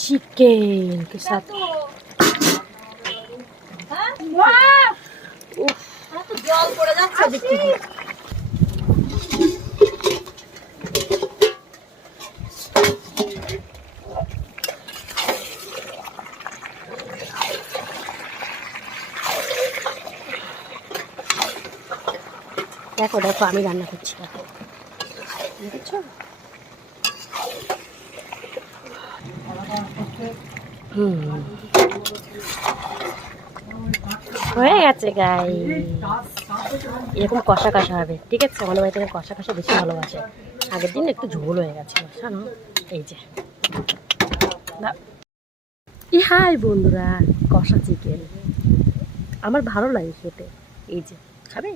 Chicken के साथ জল পড়ে যাচ্ছে দেখি। দেখো দেখো আমি রান্না করছি, দেখো দেখছো? হয়ে গেছে গাই, এরকম কষা কষা হবে, ঠিক আছে? আমাদের বাড়ি থেকে কষা কষা বেশি ভালোবাসে। আগের দিন একটু ঝোল হয়ে গেছে জানো, এই যে। হাই বন্ধুরা, কষা চিকেন আমার ভালো লাগে খেতে, এই যে খাবে।